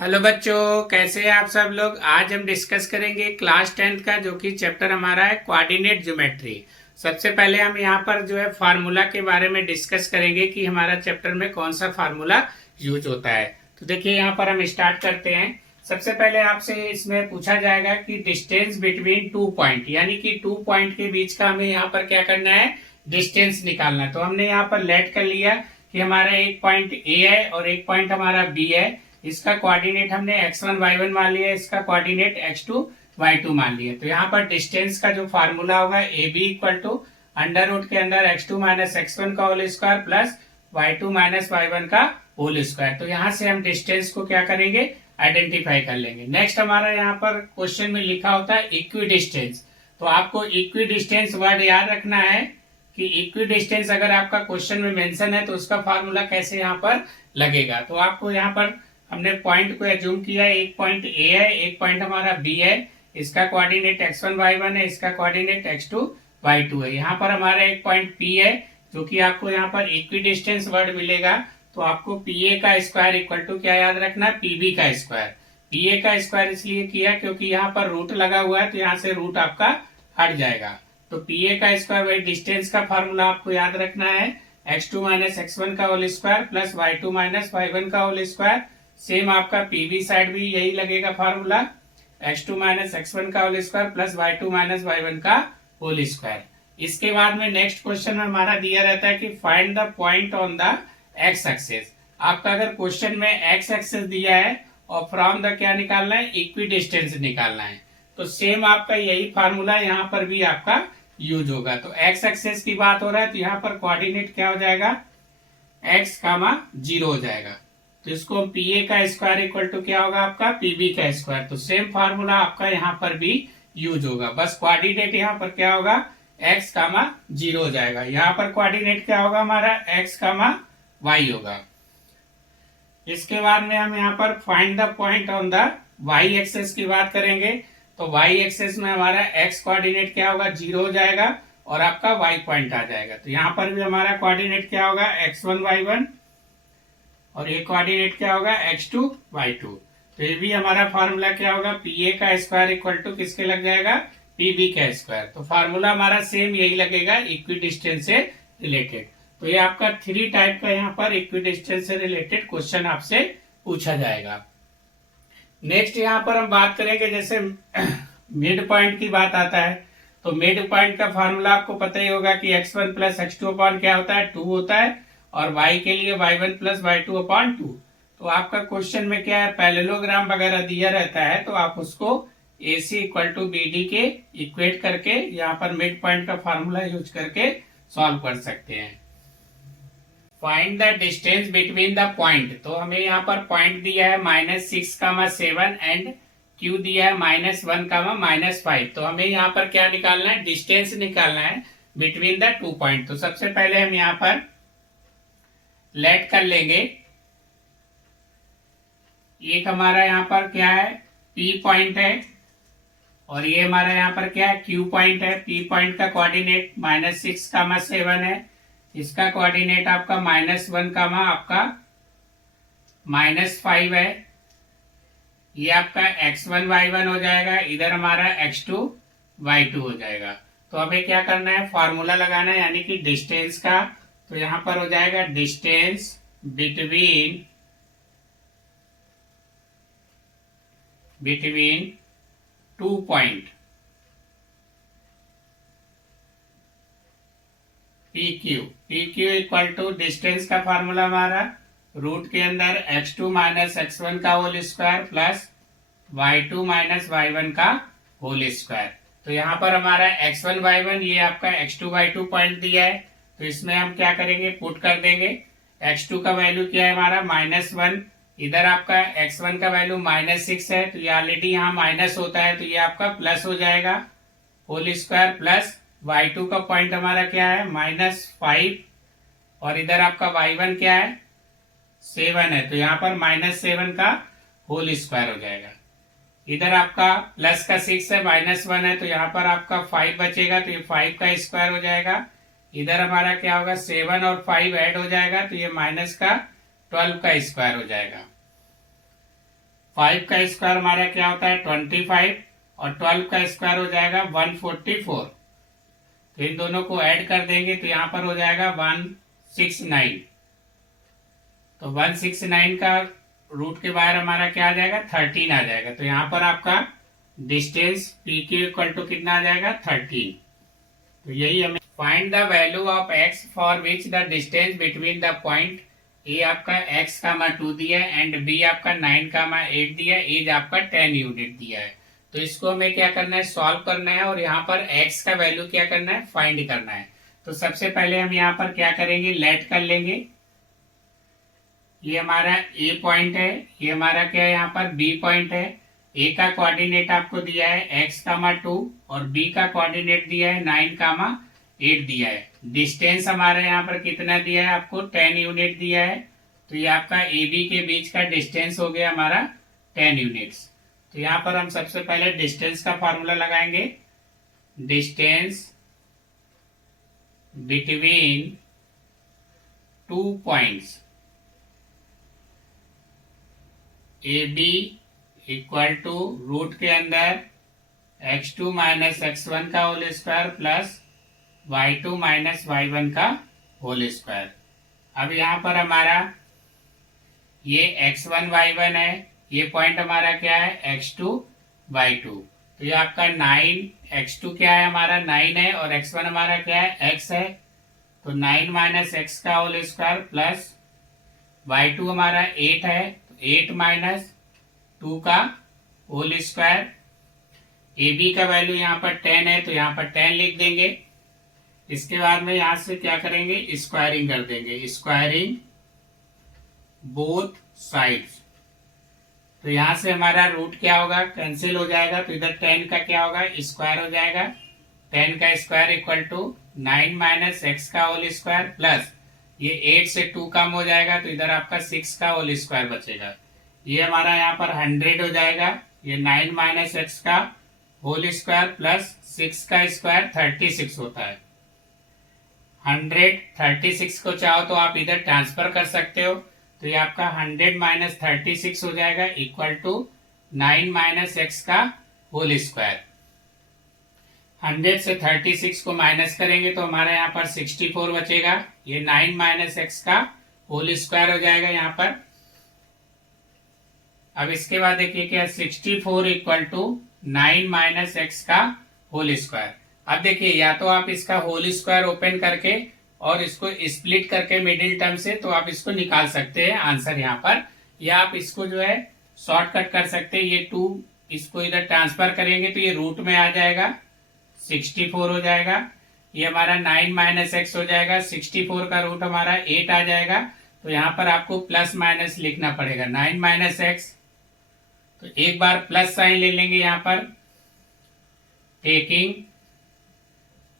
Hello बच्चों, कैसे हैं आप सब लोग। आज हम डिस्कस करेंगे क्लास 10th का, जो कि चैप्टर हमारा है कोऑर्डिनेट ज्योमेट्री। सबसे पहले हम यहाँ पर जो है फार्मूला के बारे में डिस्कस करेंगे कि हमारा चैप्टर में कौन सा फार्मूला यूज होता है। तो देखिए यहाँ पर हम स्टार्ट करते हैं। सबसे पहले आपसे इसमें पूछा जाएगा कि डिस्टेंस बिटवीन टू पॉइंट, यानी कि टू पॉइंट के बीच का हमें यहाँ पर क्या करना है, डिस्टेंस निकालना है। तो हमने यहाँ पर लेट कर लिया कि हमारा एक पॉइंट ए है और एक पॉइंट हमारा बी है। इसका कोऑर्डिनेट हमने x1 y1 मान लिया, इसका कोऑर्डिनेट x2 y2 मान लिया। तो यहाँ पर डिस्टेंस का जो फार्मूला होगा A B equal to under root के अंदर x2 माइनस x1 का whole square plus y2 minus y1 का होल स्क्वायर। तो यहाँ से हम डिस्टेंस को क्या करेंगे, आइडेंटिफाई कर लेंगे। नेक्स्ट हमारा यहाँ पर क्वेश्चन में लिखा होता है इक्वी डिस्टेंस। तो आपको इक्वी डिस्टेंस वर्ड याद रखना है कि इक्वी डिस्टेंस अगर आपका क्वेश्चन में मेंशन है तो उसका फार्मूला कैसे यहाँ पर लगेगा। तो आपको यहाँ पर हमने पॉइंट को एज्यूम किया, एक पॉइंट ए है, एक पॉइंट हमारा बी है। इसका कोऑर्डिनेट x1 y1 है, इसका कोऑर्डिनेट x2 y2 है। यहाँ पर हमारा एक पॉइंट P है, जो कि आपको यहाँ पर इक्वी डिस्टेंस वर्ड मिलेगा। तो आपको PA का स्क्वायर इक्वल टू क्या याद रखना, PB का स्क्वायर। PA का स्क्वायर इसलिए किया क्योंकि यहाँ पर रूट लगा हुआ है, तो यहाँ से रूट आपका हट जाएगा। तो PA का स्क्वायर वही डिस्टेंस का फार्मूला आपको याद रखना है, x2 माइनस x1 का whole square plus y2 minus y1 का होल स्क्वायर। सेम आपका पीबी साइड भी यही लगेगा फार्मूला, x2 माइनस x1 का whole square plus y2 minus y1 का होल स्क्वायर। इसके बाद में नेक्स्ट क्वेश्चन में हमारा दिया रहता है कि find the point on the x axis. आपका अगर क्वेश्चन में एक्स एक्सेस दिया है और फ्रॉम द क्या निकालना है, इक्वी डिस्टेंस निकालना है। तो सेम आपका यही फार्मूला यहाँ पर भी आपका यूज होगा। तो एक्स एक्सेस की बात हो रहा है तो यहाँ पर कोऑर्डिनेट क्या हो जाएगा, x कामा 0 हो जाएगा। तो इसको पीए का स्क्वायर इक्वल टू क्या होगा आपका, पीबी का स्क्वायर। तो सेम फार्मूला आपका यहाँ पर भी यूज होगा, बस कोऑर्डिनेट यहाँ पर क्या होगा, x कामा 0 हो जाएगा। यहाँ पर कोऑर्डिनेट क्या होगा हमारा, x कामा y होगा। इसके बाद में हम यहाँ पर find the point on the y axis की बात करेंगे। तो y एक्सेस में हमारा x कोऑर्डिनेट क्या होगा, 0 हो जाएगा और आपका y पॉइंट आ जाएगा। तो यहाँ पर भी हमारा कोऑर्डिनेट क्या होगा, x1 y1 और ये कोऑर्डिनेट क्या होगा, x2 y2। तो ये भी हमारा फार्मूला क्या होगा, पीए का स्क्वायर इक्वल टू किसके लग जाएगा, पीबी का स्क्वायर। तो फार्मूला हमारा सेम यही लगेगा, इक्वी डिस्टेंस से रिलेटेड। तो ये आपका 3 टाइप का यहाँ पर इक्वी डिस्टेंस से रिलेटेड क्वेश्चन आपसे पूछा जाएगा। नेक्स्ट यहाँ पर हम बात करेंगे, जैसे मिड पॉइंट की बात आता है। तो मिड पॉइंट का फार्मूला आपको पता ही होगा कि x1 प्लस x2 अपॉन क्या होता है, 2 होता है, और y के लिए y1 प्लस y2 अपॉन 2। तो आपका क्वेश्चन में क्या है, पैरेललोग्राम वगैरह दिया रहता है तो आप उसको AC इक्वल टू BD के इक्वेट करके यहाँ पर मिड पॉइंट का फार्मूला यूज करके सॉल्व कर सकते हैं। Find the distance between the point. तो हमें यहाँ पर पॉइंट दिया है -6,7 एंड Q दिया है -1,-5। तो हमें यहाँ पर क्या निकालना है, डिस्टेंस निकालना है बिटवीन द टू पॉइंट। तो सबसे पहले हम यहाँ पर लेट कर लेंगे। एक हमारा यहाँ पर क्या है, P पॉइंट है, और ये हमारा यहाँ पर क्या है, Q पॉइंट है। P पॉइंट का कोऑर्डिनेट -6,7 है, इसका कोऑर्डिनेट आपका -1, आपका -5 है। ये आपका x1 y1 हो जाएगा, इधर हमारा x2 y2 हो जाएगा। तो हमें क्या करना है, फार्मूला लगाना है, यानी कि डिस्टेंस का। तो यहां पर हो जाएगा distance between two point PQ equal to distance का फार्मूला हमारा रूट के अंदर x2 माइनस x1 का whole square plus y2 minus y1 का होल स्क्वायर। तो यहाँ पर हमारा x1 y1 ये आपका x2 y2 पॉइंट दिया है, तो इसमें हम क्या करेंगे, पुट कर देंगे। x2 का वैल्यू क्या है हमारा, -1, इधर आपका x1 का वैल्यू -6 है, तो ये ऑलरेडी यहाँ माइनस होता है, तो ये आपका प्लस हो जाएगा होल स्क्वायर प्लस y2 का पॉइंट हमारा क्या है, -5, और इधर आपका y1 क्या है, 7 है, तो यहाँ पर -7 का होल स्क्वायर हो जाएगा। इधर आपका प्लस का 6 है, -1 है, तो यहाँ पर आपका 5 बचेगा, तो ये 5 का स्क्वायर हो जाएगा। इधर हमारा क्या होगा, 7 और 5 ऐड हो जाएगा, तो ये -12 का स्क्वायर हो जाएगा। 5 का स्क्वायर हमारा क्या होता है 25 और 12 का स्क्वायर हो जाएगा 144। तो इन दोनों को ऐड कर देंगे तो यहाँ पर हो जाएगा 169। तो 169 का रूट के बाहर हमारा क्या आ जाएगा 13 आ जाएगा। तो यहाँ पर आपका distance P Q equal to कितना आ जाएगा 13। तो यही हमें find the value of x for which the distance between the point A आपका x कामा 2 दिया है एंड b आपका 9 कामा 8 दिया है, एज आपका 10 यूनिट दिया है। तो इसको हमें क्या करना है सॉल्व करना है और यहाँ पर x का वैल्यू क्या करना है फाइंड करना है। तो सबसे पहले हम यहाँ पर क्या करेंगे लेट कर लेंगे। ये हमारा a पॉइंट है, ये हमारा क्या है यहाँ पर b पॉइंट है। a का कोऑर्डिनेट आपको दिया है x कामा 2 और b का कोऑर्डिनेट दिया है 9 कामा 8 दिया है। डिस्टेंस हमारे यहाँ पर कितना दिया है आपको 10 यूनिट दिया है। तो ये आपका ए बी के बीच का डिस्टेंस हो गया हमारा 10 यूनिट्स। तो यहाँ पर हम सबसे पहले डिस्टेंस का फॉर्मूला लगाएंगे। Distance between 2 points A B equal to root के अंदर x2 माइनस x1 का whole square plus y2 minus y1 का होल स्क्वायर। अब यहाँ पर हमारा ये x1 y1 है, ये पॉइंट हमारा क्या है x2 y2। तो ये आपका 9 x2 क्या है हमारा 9 है और x1 हमारा क्या है x है। तो 9 माइनस x का होल स्क्वायर प्लस y2 हमारा 8 है, तो 8 माइनस 2 का होल स्क्वायर। ए बी का वैल्यू यहाँ पर 10 है तो यहाँ पर 10 लिख देंगे। इसके बाद में यहाँ से क्या करेंगे स्क्वायरिंग कर देंगे, स्क्वायरिंग बोथ साइड्स। तो यहाँ से हमारा रूट क्या होगा कैंसिल हो जाएगा, तो इधर 10 का क्या होगा स्क्वायर हो जाएगा। 10 का square equal to 9 minus x का होल स्क्वायर प्लस ये 8 से 2 कम हो जाएगा तो इधर आपका 6 का होल स्क्वायर बचेगा। ये हमारा यहाँ पर 100 हो जाएगा। ये 9 माइनस एक्स का होल स्क्वायर प्लस 6 का स्क्वायर 36 होता है। 136 को चाहो तो आप इधर ट्रांसफर कर सकते हो। तो ये आपका 100 माइनस 36 हो जाएगा इक्वल टू 9 माइनस एक्स का होल स्क्वायर। 100 से 36 को माइनस करेंगे तो हमारा यहाँ पर 64 बचेगा। ये 9 माइनस एक्स का होल स्क्वायर हो जाएगा यहाँ पर। अब इसके बाद देखिए क्या 64 इक्वल टू 9 माइनस एक्स का होल स्क्वायर। अब देखिए या तो आप इसका होल स्क्वायर ओपन करके और इसको स्प्लिट करके मिडिल टर्म से तो आप इसको निकाल सकते हैं आंसर यहाँ पर, या आप इसको जो है शॉर्टकट कर सकते हैं। ये 2 इसको इधर ट्रांसफर करेंगे तो ये रूट में आ जाएगा 64 हो जाएगा। ये हमारा 9 माइनस एक्स हो जाएगा, 64 का रूट हमारा 8 आ जाएगा। तो यहाँ पर आपको प्लस माइनस लिखना पड़ेगा 9 माइनस एक्स। तो एक बार प्लस साइन ले लेंगे यहाँ पर, टेकिंग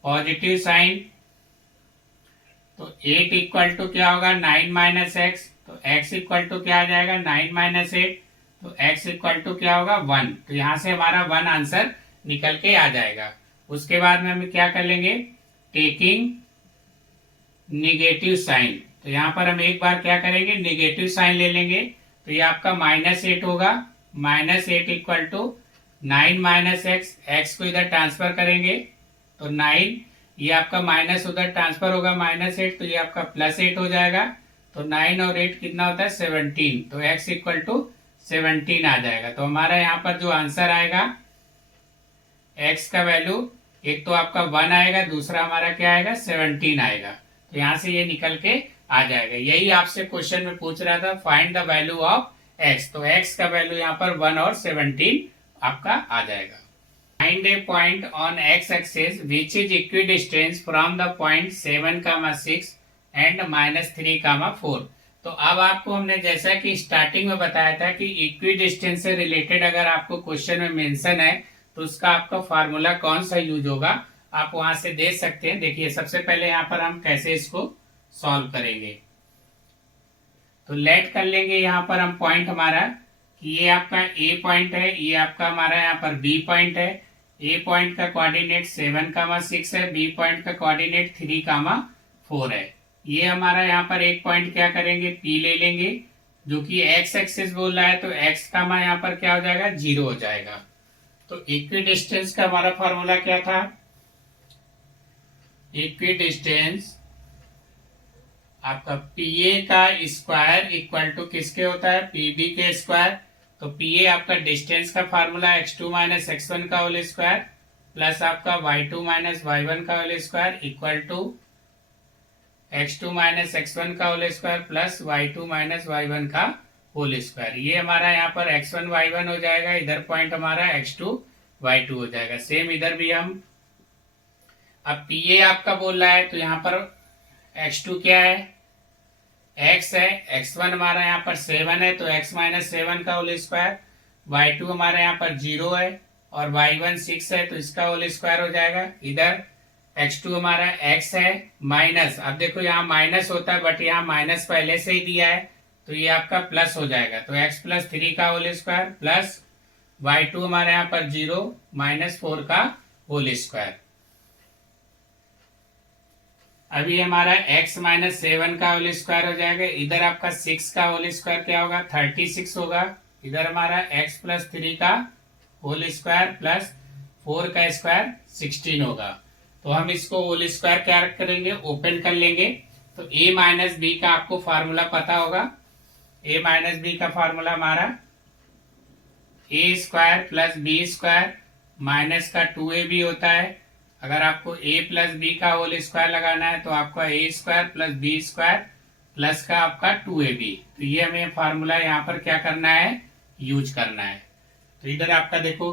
पॉजिटिव साइन। तो 8 इक्वल टू क्या होगा 9 माइनस एक्स, तो x इक्वल टू क्या आ जाएगा 9 माइनस 8, तो x इक्वल टू क्या होगा 1। तो यहाँ से हमारा 1 आंसर निकल के आ जाएगा। उसके बाद में हम क्या कर लेंगे टेकिंग निगेटिव साइन। तो यहाँ पर हम एक बार क्या करेंगे निगेटिव साइन ले लेंगे। तो ये आपका -8 होगा। -8 equal to 9 minus x, x को इधर ट्रांसफर करेंगे तो 9, ये आपका माइनस उधर ट्रांसफर होगा -8, तो ये आपका +8 हो जाएगा। तो 9 और 8 कितना होता है 17, तो x इक्वल टू 17 आ जाएगा। तो हमारा यहाँ पर जो आंसर आएगा x का वैल्यू एक तो आपका 1 आएगा, दूसरा हमारा क्या आएगा 17 आएगा। तो यहाँ से ये निकल के आ जाएगा। यही आपसे क्वेश्चन में पूछ रहा था find the value of x। तो x का वैल्यू यहाँ पर 1 और 17 आपका आ जाएगा। Find a point on x-axis which is equidistant from the point 7, 6 and -3, 4। तो अब आपको हमने जैसा कि स्टार्टिंग में बताया था कि इक्विडिस्टेंस से रिलेटेड अगर आपको क्वेश्चन में मेंशन है तो उसका आपका फार्मूला कौन सा यूज होगा आप वहां से दे सकते हैं। देखिए सबसे पहले यहाँ पर हम कैसे इसको सॉल्व करेंगे। तो लेट कर लेंगे यहाँ पर हम पॉइंट हमारा कि ये आपका ए पॉइंट है, ये आपका हमारा यहाँ पर बी पॉइंट है। ए पॉइंट का कोऑर्डिनेट 7, 6 है, बी पॉइंट का कोऑर्डिनेट 3, 4 है। ये हमारा यहाँ पर एक पॉइंट क्या करेंगे पी ले लेंगे, जो कि एक्स एक्सिस बोल रहा है, तो एक्स कामा यहाँ पर क्या हो जाएगा, 0 हो जाएगा। तो इक्वी डिस्टेंस का हमारा फॉर्मूला क्या था, इक्वी डिस्टेंस आपका पीए का स्क्वायर इक्वल टू किसके होता है, पीबी के स्क्वायर। तो पीए आपका डिस्टेंस का फार्मूला x2 माइनस x1 का होल स्क्वायर प्लस आपका y2 माइनस y1 का whole square equal to x2 minus x1 का whole square plus y2 minus y1 का होल स्क्वायर। ये हमारा यहाँ पर x1 y1 हो जाएगा, इधर पॉइंट हमारा x2 y2 हो जाएगा। सेम इधर भी हम, अब पीए आपका बोल रहा है तो यहाँ पर x2 क्या है, x है, x1 हमारा यहाँ पर 7 है तो x माइनस 7 का होल स्क्वायर, y2 हमारा यहाँ पर 0 है और y1 6 है तो इसका होल स्क्वायर हो जाएगा। इधर x2 हमारा x है माइनस, अब देखो यहाँ माइनस होता है बट यहाँ माइनस पहले से ही दिया है तो ये आपका प्लस हो जाएगा, तो x प्लस 3 का होल स्क्वायर प्लस y2 हमारे यहाँ पर 0 माइनस 4 का होल स्क्वायर। अभी हमारा x माइनस 7 का होल स्क्वायर हो जाएगा, इधर आपका 6 का होल स्क्वायर क्या होगा, 36 होगा। इधर हमारा x प्लस 3 का होल स्क्वायर प्लस 4 का स्क्वायर 16 होगा। तो हम इसको होल स्क्वायर क्या करेंगे, ओपन कर लेंगे। तो a माइनस बी का आपको फार्मूला पता होगा, a माइनस बी का फार्मूला हमारा A square plus B square minus का 2ab होता है। अगर आपको a प्लस बी का होल स्क्वायर लगाना है तो आपका a square plus B square plus का आपका 2ab। तो ये हमें फार्मूला यहाँ पर क्या करना है, यूज करना है। तो इधर आपका देखो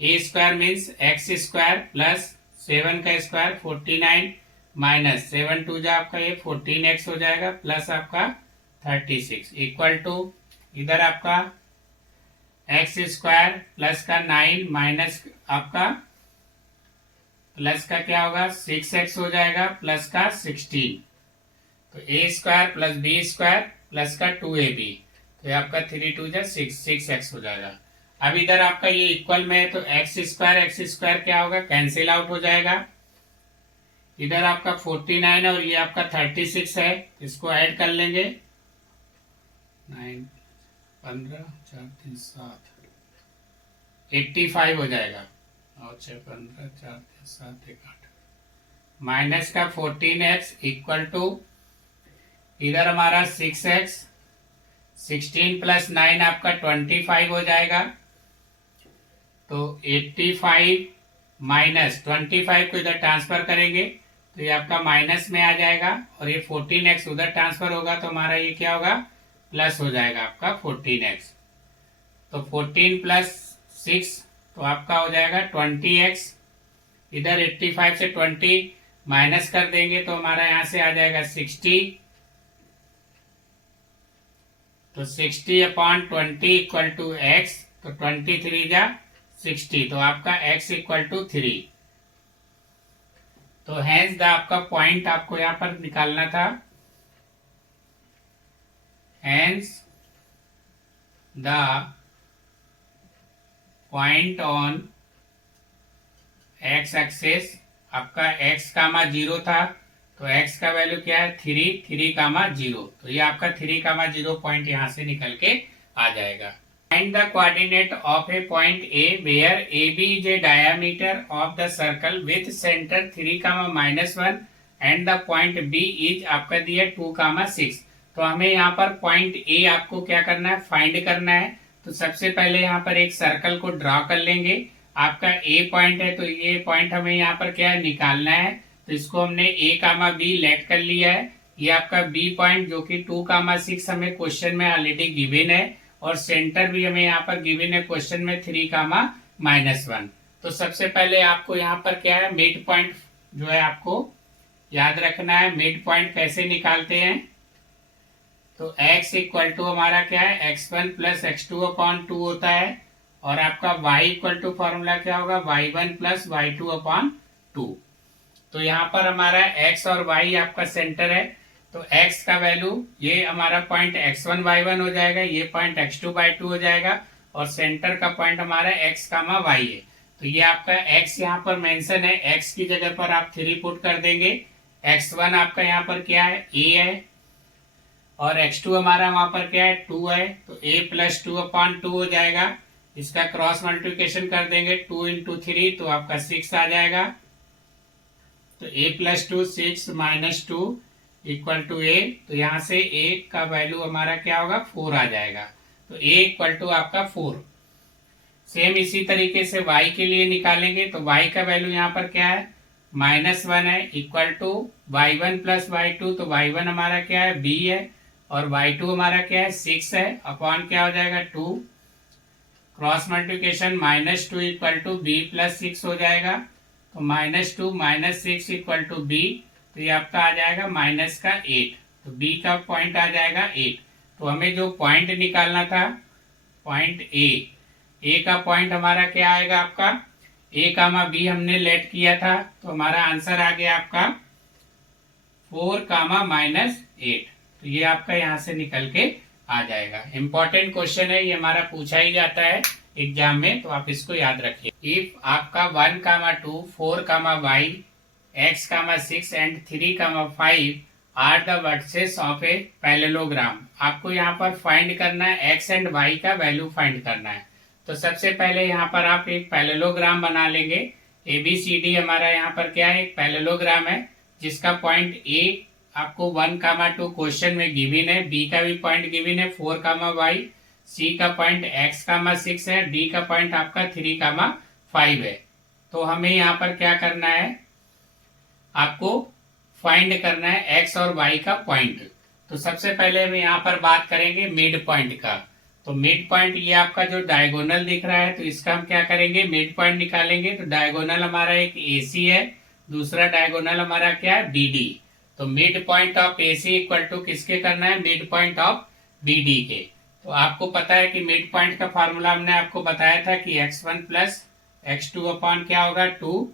a square means x square plus 7 का स्क्वायर 49 माइनस 7 टू जा आपका ये 14x हो जाएगा प्लस आपका 36 इक्वल टू इधर आपका एक्स स्क्वायर प्लस का 9 माइनस आपका प्लस का क्या होगा 6x हो जाएगा प्लस का 16। तो a square plus B square plus का 2ab, तो ये आपका 3 टू जा 6x हो जाएगा। अब इधर आपका ये इक्वल में है तो एक्स स्क्वायर क्या होगा, कैंसिल आउट हो जाएगा। इधर आपका 49 और ये आपका 36 है, इसको ऐड कर लेंगे 9 15 4 3 7 85 हो जाएगा और 6 15 4 3 7 1 8 माइनस का 14x इक्वल टू इधर हमारा 6x 16 प्लस 9 आपका 25 हो जाएगा। तो 85 माइनस 25 को इधर ट्रांसफर करेंगे तो ये आपका माइनस में आ जाएगा और ये 14x उधर ट्रांसफर होगा तो हमारा ये क्या होगा, प्लस हो जाएगा आपका 14x। तो 14 प्लस 6 तो आपका हो जाएगा 20x। इधर 85 से 20 माइनस कर देंगे तो हमारा यहां से आ जाएगा 60। तो 60 अपॉन 20 इक्वल टू x, तो 23 जा 60, तो आपका x इक्वल टू 3। तो हैंस द आपका पॉइंट आपको यहां पर निकालना था, hence the point on x axis आपका x कामा 0 था तो x का वैल्यू क्या है 3 कामा 0, तो ये आपका 3 कामा 0 पॉइंट यहां से निकल के आ जाएगा। Find the coordinate of a point A where AB is a diameter of the circle with center 3, -1 and the point B is आपका दिया 2, 6। तो हमें यहाँ पर पॉइंट A आपको क्या करना है, फाइंड करना है। तो सबसे पहले यहाँ पर एक सर्कल को ड्रॉ कर लेंगे। आपका A पॉइंट है तो ये पॉइंट हमें यहाँ पर क्या है, निकालना है। तो इसको हमने A, B लेट कर लिया है। ये आपका B पॉइंट जो कि 2, 6 हमें क्वेश्चन में ऑलरेडी गिवन है और सेंटर भी हमें यहाँ पर गिवन है क्वेश्चन में 3, -1। तो सबसे पहले आपको यहाँ पर क्या है, मिड पॉइंट जो है आपको याद रखना है। मिड पॉइंट कैसे निकालते हैं, तो x इक्वल टू हमारा क्या है x1 प्लस x2 अपॉन 2 होता है और आपका y इक्वल टू फॉर्मूला क्या होगा y1 प्लस y2 अपॉन 2। तो यहाँ पर हमारा x और y आपका सेंटर है तो x का वैल्यू ये हमारा पॉइंट x1 y1 हो जाएगा, ये पॉइंट x2 y2 हो जाएगा और सेंटर का पॉइंट हमारा x, y है। तो ये आपका x यहाँ पर मेंशन है, x की जगह पर आप 3 पुट कर देंगे। x1 आपका यहाँ पर क्या है a है, और x2 हमारा वहां पर क्या है 2 है, तो a प्लस 2/2 हो जाएगा। इसका क्रॉस मल्टीप्लिकेशन कर देंगे 2 इंटू 3 तो आपका 6 आ जाएगा। तो a plus 2 6 minus 2 equal to a, तो यहाँ से a का वैल्यू हमारा क्या होगा 4 आ जाएगा। तो a इक्वल टू आपका 4। सेम इसी तरीके से y के लिए निकालेंगे, तो y का वैल्यू यहाँ पर क्या है -1 है, equal to y1 plus y2, तो y1 हमारा क्या है b है और y2 हमारा क्या है 6 है, अपॉन क्या हो जाएगा 2, cross multiplication -2 equal to b plus 6 हो जाएगा। तो -2 माइनस 6 इक्वल टू b, तो ये आपका आ जाएगा -8, तो b का पॉइंट आ जाएगा 8। तो हमें जो पॉइंट निकालना था पॉइंट ए का पॉइंट हमारा क्या आएगा आपका a कामा b हमने लेट किया था, तो हमारा आंसर आ गया आपका 4 कामा -8। तो ये आपका यहाँ से निकल के आ जाएगा। इंपॉर्टेंट क्वेश्चन है, ये हमारा पूछा ही जाता है एग्जाम में, तो आप इसको याद रखिए। इफ आपका 1 comma 2 4 comma y x comma 6 and 3 comma 5 are the vertices of a parallelogram, आपको यहाँ पर फाइंड करना है x एंड y का वैल्यू फाइंड करना है। तो सबसे पहले यहाँ पर आप एक पैरेललोग्राम बना लेंगे। ABCD हमारा यहाँ पर क्या है एक पैरेललोग्राम है, जिसका पॉइंट A आपको 1 कामा 2 क्वेश्चन में गिवन है, B का भी पॉइंट गिवन है 4 कामा y, C का पॉइंट x कामा 6 है, D का पॉइंट आपका 3 कामा 5 है। तो हमें यहाँ पर क्या करना है, आपको फाइंड करना है x और y का पॉइंट। तो सबसे पहले हम यहाँ पर बात करेंगे मिड पॉइंट का। तो मिड पॉइंट ये आपका जो डायगोनल दिख रहा है, तो इसका हम क्या करेंगे मिड पॉइंट निकालेंगे। तो डायगोनल हमारा एक AC है, दूसरा डायगोनल हमारा क्या है BD। तो mid point of AC equal to किसके करना है मिड पॉइंट ऑफ BD के। तो आपको पता है कि मिड पॉइंट का फॉर्मूला हमने आपको बताया था कि x1 प्लस x2 अपॉन क्या होगा 2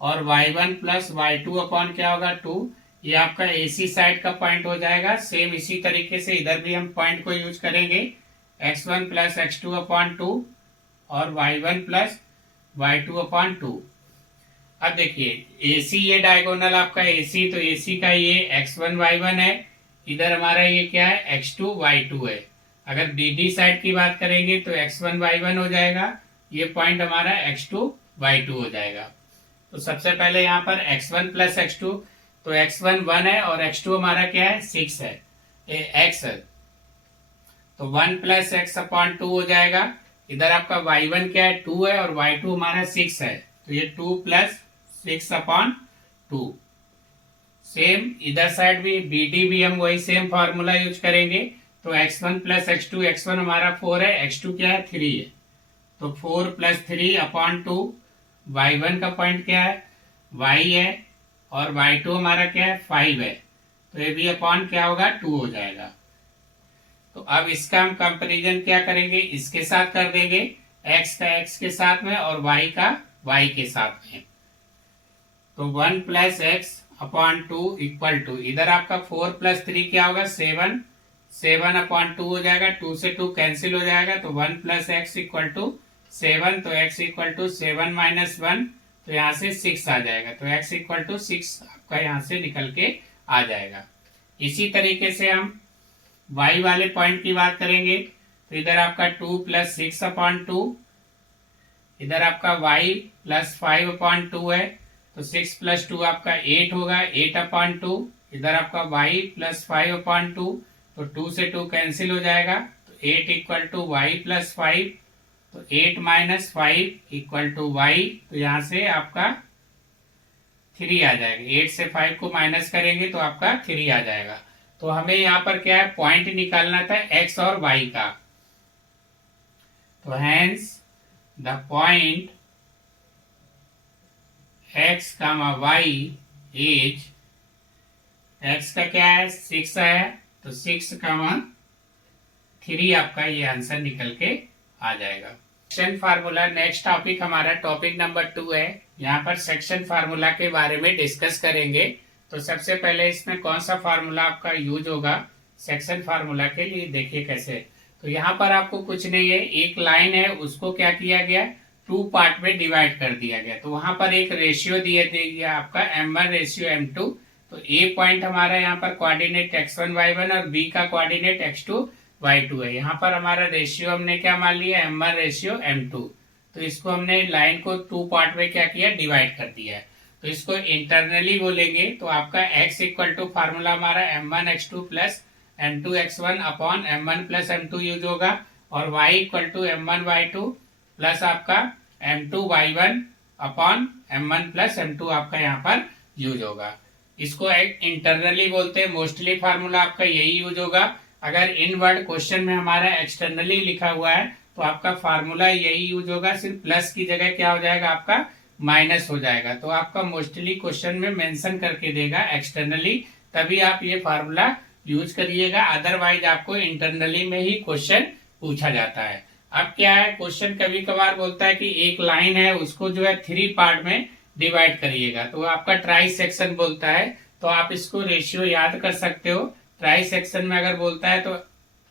और y1 प्लस y2 अपॉन क्या होगा 2। ये आपका AC साइड का पॉइंट हो जाएगा। सेम इसी तरीके से इधर भी हम पॉइंट को यूज करेंगे x1 प्लस x2 अपॉन 2 और y1 प्लस y2 अपॉन 2। अब देखिए AC ये डायगोनल आपका AC, तो AC का ये x1 y1 है, इधर हमारा ये क्या है x2 y2 है। अगर BD साइड की बात करेंगे तो x1 y1 हो जाएगा, ये पॉइंट हमारा x2 y2 हो जाएगा। तो सबसे पहले यहाँ पर x1 प्लस x2, तो x1 1 है और x2 हमारा क्या है 6 है, x है, तो 1 प्लस x अपॉन 2 हो जाएगा। इधर आपका y1 क्या है 2 है और y2 हमारा 6 है, तो ये 2 प्लस 6 अपॉन 2। सेम इधर साइड भी BD भी हम वही सेम फार्मूला यूज करेंगे। तो x1 प्लस x2, x1 हमारा 4 है, x2 क्या है 3 है, तो 4 प्लस 3 अपॉन 2। y1 का पॉइंट क्या है y है और y2 हमारा क्या है 5 है, तो ये भी अपॉन क्या होगा 2 हो जाएगा। तो अब इसका हम कंपैरिजन क्या करेंगे, इसके साथ कर देंगे, x का x के साथ में और y का y के साथ में। तो 1 plus x upon 2 equal to, इधर आपका 4 प्लस 3 क्या होगा 7, 7 अपॉन 2 हो जाएगा, 2 से 2 कैंसिल हो जाएगा, तो 1 प्लस एक्स इक्वल टू 7, तो x इक्वल टू 7 माइनस 1, तो यहाँ से 6 आ जाएगा, तो x इक्वल टू 6 आपका यहाँ से निकल के आ जाएगा। इसी तरीके से हम y वाले पॉइंट की बात करेंगे, तो इधर आपका 2 प्लस 6 अपॉन 2, इधर आपका y प्लस 5 अपॉन 2 है, तो 6 प्लस 2 आपका 8 होगा, 8 अपॉन 2, इधर आपका y प्लस 5 अपॉन 2, तो 2 से 2 कैंसिल हो जाएगा, तो 8 इक्वल टू वाई प्लस 5, तो 8 माइनस 5 इक्वल टू y, तो यहाँ से आपका 3 आ जाएगा। 8 से 5 को माइनस करेंगे तो आपका 3 आ जाएगा। तो हमें यहाँ पर क्या है पॉइंट निकालना था x और y का। तो hence the point x comma y is, x का क्या है 6 है, तो 6 कामा 3 आपका ये आंसर निकल के आ जाएगा। सेक्शन फार्मूला नेक्स्ट टॉपिक हमारा टॉपिक नंबर 2 है। यहाँ पर सेक्शन फार्मूला के बारे में डिस्कस करेंगे। तो सबसे पहले इसमें कौन सा फार्मूला आपका यूज होगा सेक्शन फार्मूला के लिए, देखिए कैसे। तो यहाँ पर आपको कुछ नहीं है, एक लाइन है उसको क्या किया गया 2 पार्ट में डिवाइड कर दिया गया। तो वहां पर एक रेशियो दिया आपका m1 रेशियो m2, तो ए पॉइंट हमारा यहाँ पर कोऑर्डिनेट x1 y1 और बी का कोऑर्डिनेट x2 y2 है। यहाँ पर हमारा रेशियो हमने क्या मान लिया, m1 रेशियो m2। तो इसको हमने लाइन को 2 पार्ट में क्या किया, डिवाइड कर दिया है। तो इसको इंटरनली बोलेंगे तो आपका x इक्वल टू फार्मूला हमारा m1 x2 plus m2 x1 upon m1 plus m2 use होगा, और y equal to m1 y2 plus आपका m2 y1 upon m1 plus m2 आपका यहाँ पर यूज होगा। इसको एक इंटरनली बोलते हैं, मोस्टली फार्मूला आपका यही यूज होगा। अगर इन वर्ड क्वेश्चन में हमारा एक्सटर्नली लिखा हुआ है तो आपका फार्मूला यही यूज होगा, सिर्फ प्लस की जगह क्या हो जाएगा, आपका माइनस हो जाएगा। तो आपका मोस्टली क्वेश्चन में मेंशन करके देगा एक्सटर्नली, तभी आप ये फार्मूला यूज करिएगा, अदरवाइज आपको इंटरनली में ही क्वेश्चन पूछा जाता है। अब क्या है, क्वेश्चन कभी कभार बोलता है कि एक लाइन है उसको जो है 3 पार्ट में डिवाइड करिएगा, तो आपका ट्राई सेक्शन बोलता है। तो आप इसको रेशियो याद कर सकते हो। ट्राई सेक्शन में अगर बोलता है तो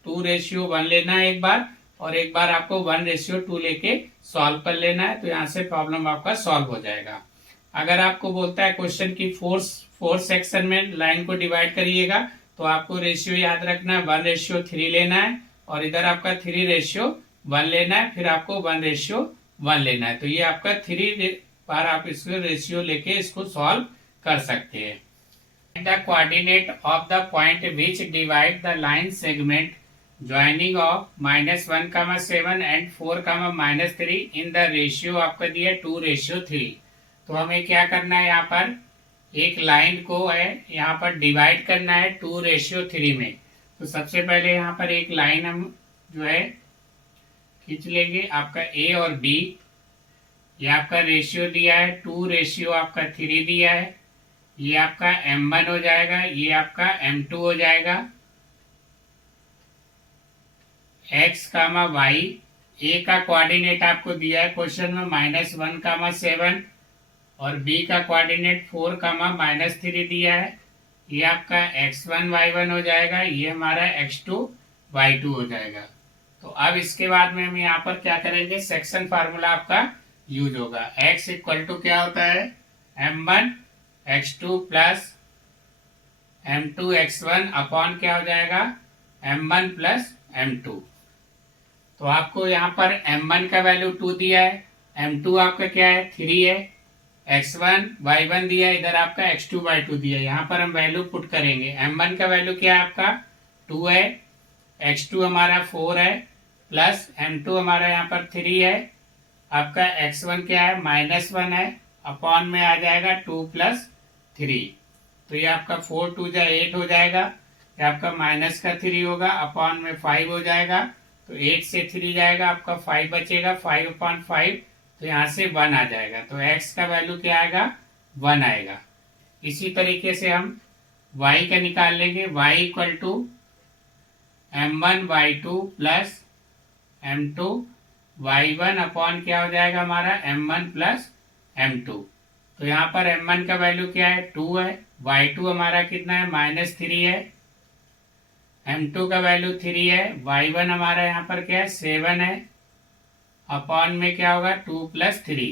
2:1 लेना है एक बार, और एक बार आपको 1:2 लेके सॉल्व कर लेना है, तो यहाँ से प्रॉब्लम आपका सॉल्व हो जाएगा। अगर आपको बोलता है क्वेश्चन की फोर्थ सेक्शन में लाइन को डिवाइड करिएगा, तो आपको रेशियो याद रखना है 1:3 लेना है, और इधर आपका 3:1 लेना है, फिर आपको 1:1 लेना है। तो ये आपका 3 बार आप इसको रेशियो लेके इसको सॉल्व कर सकते हैं। The coordinate of the point which divide the line segment joining of -1,7 and 4,-3 in the ratio आपका दिया 2:3। तो हमें क्या करना है, यहाँ पर एक लाइन को है यहाँ पर डिवाइड करना है 2:3 में। तो सबसे पहले यहाँ पर एक लाइन हम जो है खींच लेंगे, आपका ए और बी। ये आपका रेशियो दिया है 2:3 दिया है। ये आपका m1 हो जाएगा, ये आपका m2 हो जाएगा। x, y, a का कोऑर्डिनेट आपको दिया है क्वेश्चन में -1,7 और b का कोऑर्डिनेट 4,-3 दिया है। ये आपका x1 y1 हो जाएगा, ये हमारा x2 y2 हो जाएगा। तो अब इसके बाद में हम यहाँ पर क्या करेंगे, सेक्शन फार्मूला आपका यूज होगा। x इक्वल टू क्या होता है, m1 x2 plus m2 x1 upon क्या हो जाएगा, m1 प्लस m2। तो आपको यहाँ पर m1 का वैल्यू 2 दिया है, m2 आपका क्या है 3 है, x1 y1 दिया है, इधर आपका x2 y2 दिया है। यहाँ पर हम वैल्यू पुट करेंगे। m1 का वैल्यू क्या है आपका 2 है, x2 हमारा 4 है, प्लस m2 हमारा यहाँ पर 3 है, आपका x1 क्या है -1 है, अपॉन में आ जाएगा 2 + 3। तो ये आपका 4 2 जा 8 हो जाएगा, ये आपका माइनस का 3 होगा, अपॉन में 5 हो जाएगा। तो 8 से 3 जाएगा, आपका 5 बचेगा, 5/5, तो यहाँ से 1 आ जाएगा। तो x का वैल्यू क्या आएगा, 1 आएगा। इसी तरीके से हम y का निकाल लेंगे। y equal to m1 y2 plus m2 y1 upon क्या हो जाएगा हमारा m1 प्लस m2। तो यहाँ पर m1 का वैल्यू क्या है 2 है, y2 हमारा कितना है -3 है, m2 का वैल्यू 3 है, y1 हमारा यहाँ पर क्या है 7 है, अपॉन में क्या होगा 2 + 3।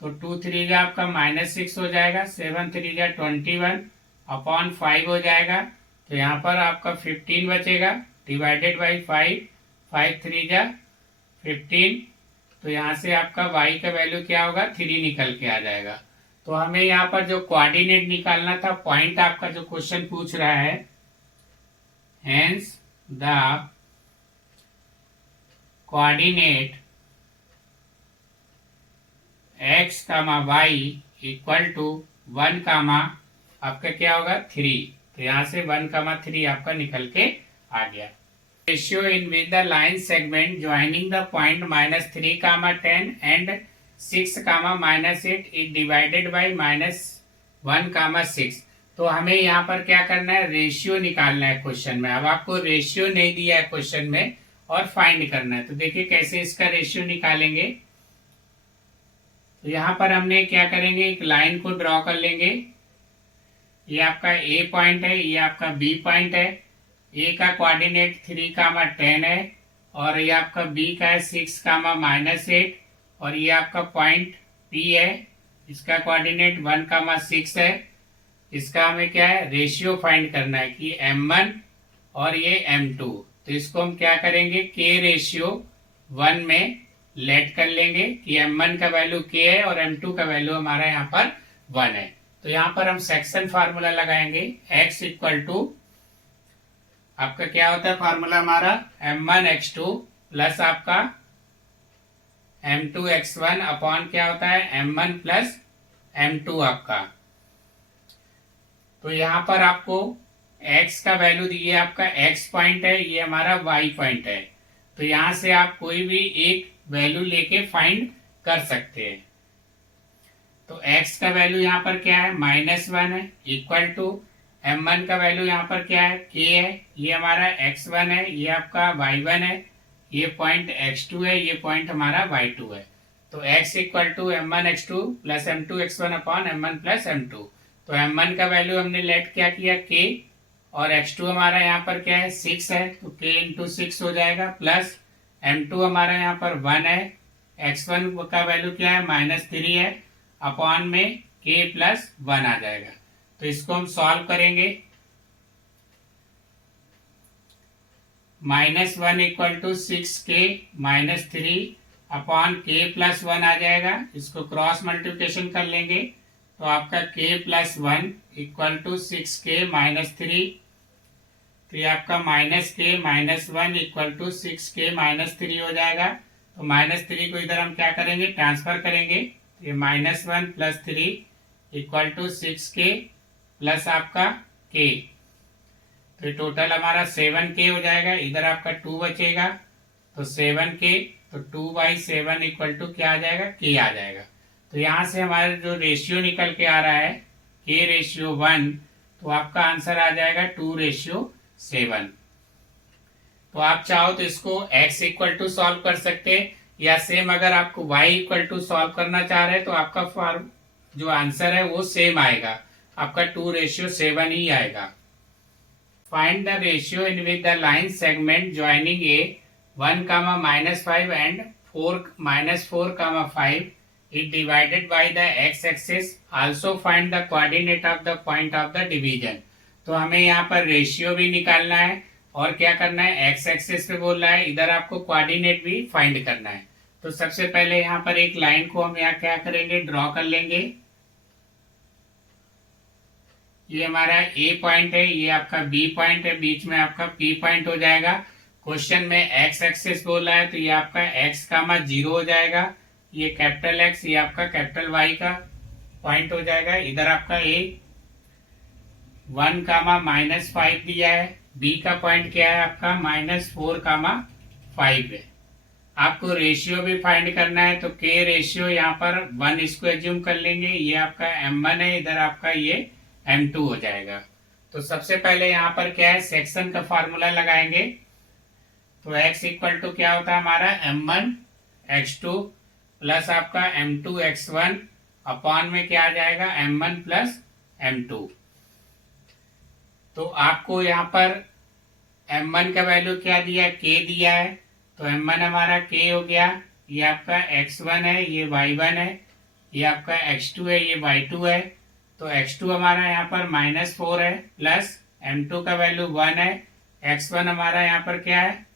तो 2 3 जा आपका -6 हो जाएगा, 7 3 जा 21 अपॉन 5 हो जाएगा। तो यहाँ पर आपका 15 बचेगा, डिवाइडेड बाई 5, 5 3 जा 15। तो यहाँ से आपका y का वैल्यू क्या होगा 3 निकल के आ जाएगा। तो हमें यहाँ पर जो कोऑर्डिनेट निकालना था, पॉइंट आपका जो क्वेश्चन पूछ रहा है, hence the coordinate x, y equal to 1, आपका क्या होगा 3। तो यहाँ से 1, 3 आपका निकल के आ गया। Ratio in with the line segment joining the point -3, 10 and 6, -8 is divided by -1, 6। तो हमें यहाँ पर क्या करना है, रेशियो निकालना है क्वेश्चन में। अब आपको रेशियो नहीं दिया है क्वेश्चन में और फाइंड करना है। तो देखिए कैसे इसका रेशियो निकालेंगे। तो यहाँ पर हमने क्या करेंगे, एक लाइन को ड्रॉ कर लेंगे। ये आपका ए पॉइंट है, ये आपका बी पॉइंट है। ए का कोऑर्डिनेट 3, 10 है, और ये आपका बी का है 6, -8, और ये आपका पॉइंट पी है, इसका कोऑर्डिनेट 1, 6 है। इसका हमें क्या है, रेशियो फाइंड करना है कि m1 और ये m2। तो इसको हम क्या करेंगे, k रेशियो 1 में लेट कर लेंगे कि m1 का वैल्यू k है और m2 का वैल्यू हमारा यहाँ पर 1 है। तो यहाँ पर हम सेक्शन फार्मूला लगाएंगे, x इक्वल टू आपका क्या होता है फार्मूला हमारा, m1 x2 प्लस आपका m2 x1 अपॉन क्या होता है m1 प्लस m2 आपका। तो यहाँ पर आपको x का वैल्यू दिए, आपका x पॉइंट है, ये हमारा y पॉइंट है। तो यहाँ से आप कोई भी एक वैल्यू लेके फाइंड कर सकते हैं। तो x का वैल्यू यहाँ पर क्या है, -1 है, इक्वल टू m1 का वैल्यू यहाँ पर क्या है, k है, ये हमारा x1 है, ये आपका y1 है, ये पॉइंट x2 है, ये पॉइंट हमारा y2 है। तो x equal to m1 x2 plus m2 x1 upon m1 plus m2। तो m1 का वैल्यू हमने लेट क्या किया, k, और x2 हमारा यहाँ पर क्या है 6 है, तो k इंटू 6 हो जाएगा, प्लस m2 हमारा यहाँ पर 1 है, x1 का वैल्यू क्या है -3 है, अपॉन में k प्लस 1 आ जाएगा। तो इसको हम सॉल्व करेंगे, -1 equal to 6k -3 upon k plus 1 आ जाएगा। इसको क्रॉस मल्टीप्लिकेशन कर लेंगे तो आपका k plus 1 equal to 6k -3। तो ये आपका -k -1 इक्वल टू 6k -3 हो जाएगा। तो -3 को इधर हम क्या करेंगे, ट्रांसफर करेंगे। तो ये -1 plus 3 equal to 6k plus आपका k। तो टोटल हमारा 7k हो जाएगा, इधर आपका 2 बचेगा, तो 7k, तो 2/7 इक्वल टू क्या आ जाएगा, k आ जाएगा। तो यहाँ से हमारा जो रेशियो निकल के आ रहा है k रेशियो 1, तो आपका आंसर आ जाएगा 2/7। तो आप चाहो तो इसको x इक्वल टू सॉल्व कर सकते हैं, या सेम अगर आपको y इक्वल टू सॉल्व करना चाह रहे हैं तो आपका फॉर्म जो आंसर है वो सेम आएगा, आपका 2/7 ही आएगा। Find the ratio in which the line segment joining a 1, -5 and 4, -4, 5 is divided by the x-axis. Also find the coordinate of the point of the division. तो हमें यहाँ पर रेशियो भी निकालना है और क्या करना है, एक्स एक्सिस पे बोल रहा है, इधर आपको कोऑर्डिनेट भी फाइंड करना है। तो सबसे पहले यहाँ पर एक लाइन को हम यहाँ क्या करेंगे, ड्रॉ कर लेंगे। ये हमारा ए पॉइंट है, ये आपका बी पॉइंट है, बीच में आपका पी पॉइंट हो जाएगा। क्वेश्चन में एक्स एक्सिस बोल रहा है तो ये आपका एक्स कामा 0 हो जाएगा, ये कैपिटल एक्स, ये आपका कैपिटल वाई का पॉइंट हो जाएगा। इधर आपका ए 1 कामा -5 दिया है, बी का पॉइंट क्या है आपका -4 कामा 5 है। आपको रेशियो भी फाइंड करना है, तो के रेशियो यहाँ पर 1 इसको एज्यूम कर लेंगे, ये आपका m1 है, इधर आपका ये m2 हो जाएगा। तो सबसे पहले यहाँ पर क्या है, सेक्शन का फॉर्मूला लगाएंगे। तो x इक्वल टू क्या होता है हमारा m1 x2 प्लस आपका m2 x1 अपॉन में क्या आ जाएगा m1 प्लस m2। तो आपको यहाँ पर m1 का वैल्यू क्या दिया, k दिया है, तो m1 हमारा k हो गया, ये आपका x1 है, ये y1 है, ये आपका x2 है, ये y2 है। तो x2 हमारा यहाँ पर -4 है, प्लस m2 का वैल्यू 1 है, x1 हमारा यहाँ पर क्या है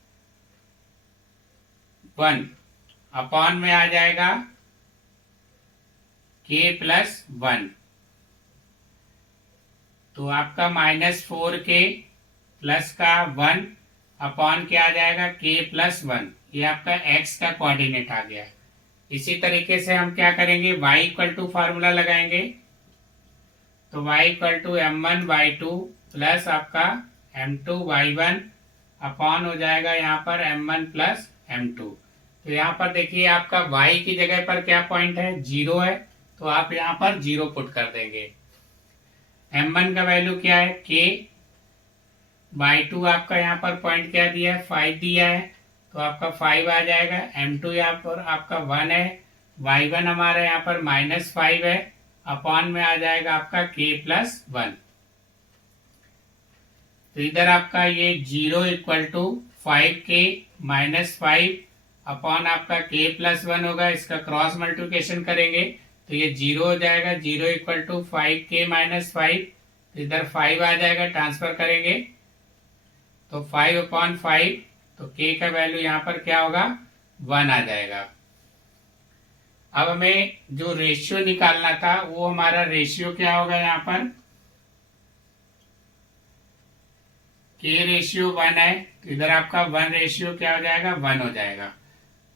1, अपॉन में आ जाएगा k प्लस 1। तो आपका -4k प्लस का 1 अपॉन क्या आ जाएगा k प्लस 1, ये आपका x का कोऑर्डिनेट आ गया। इसी तरीके से हम क्या करेंगे, y इक्वल टू फार्मूला लगाएंगे। तो y equal to m1 y2 plus आपका m2 y1 अपॉन हो जाएगा यहाँ पर m1 प्लस m2। तो यहाँ पर देखिए आपका y की जगह पर क्या पॉइंट है, 0 है, तो आप यहाँ पर 0 पुट कर देंगे। m1 का वैल्यू क्या है k, y2 आपका यहाँ पर पॉइंट क्या दिया है 5 दिया है, तो आपका 5 आ जाएगा। m2 यहाँ पर आपका 1 है, y1 हमारा यहाँ पर -5 है, अपॉन में आ जाएगा आपका k प्लस 1। तो इधर आपका ये 0 इक्वल टू 5k -5 अपॉन आपका k प्लस 1 होगा, इसका क्रॉस मल्टीप्लिकेशन करेंगे तो ये 0 हो जाएगा, 0 इक्वल टू 5k -5 तो इधर 5 आ जाएगा, ट्रांसफर करेंगे तो 5/5, तो के का वैल्यू यहाँ पर क्या होगा 1 आ जाएगा। अब हमें जो रेशियो निकालना था वो हमारा रेशियो क्या होगा, यहाँ पर के रेशियो 1 है, तो इधर आपका 1 रेशियो क्या हो जाएगा 1 हो जाएगा।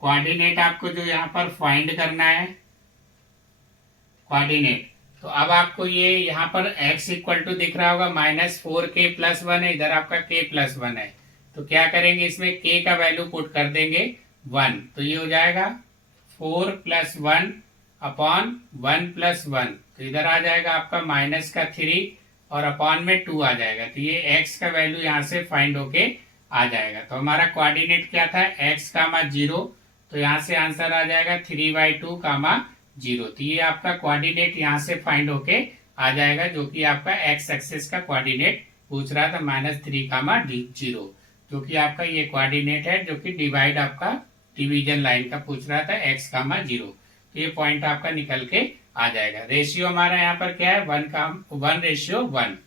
कोऑर्डिनेट आपको जो यहाँ पर फाइंड करना है कोऑर्डिनेट, तो अब आपको ये यहाँ पर x इक्वल टू दिख रहा होगा -4k+1 है, इधर आपका k+1 है, तो क्या करेंगे इसमें k का वैल्यू पुट कर देंगे 1, तो ये हो जाएगा 4+1/1+1, तो इधर आ जाएगा आपका -3 और अपॉन में 2 आ जाएगा, तो ये x का वैल्यू यहाँ से फाइंड होके आ जाएगा। तो हमारा कोऑर्डिनेट क्या था x, 0, तो यहाँ से आंसर आ जाएगा 3/2, 0, तो ये आपका कोऑर्डिनेट यहाँ से फाइंड होके आ जाएगा, जो कि आपका x एक्सिस का कोऑर्डिनेट पूछ रहा था -3, 0, जो कि आपका ये कोऑर्डिनेट है, जो कि डिवाइड आपका डिवीजन लाइन का पूछ रहा था x, 0, तो ये पॉइंट आपका निकल के आ जाएगा। रेशियो हमारा यहाँ पर क्या है 1:1।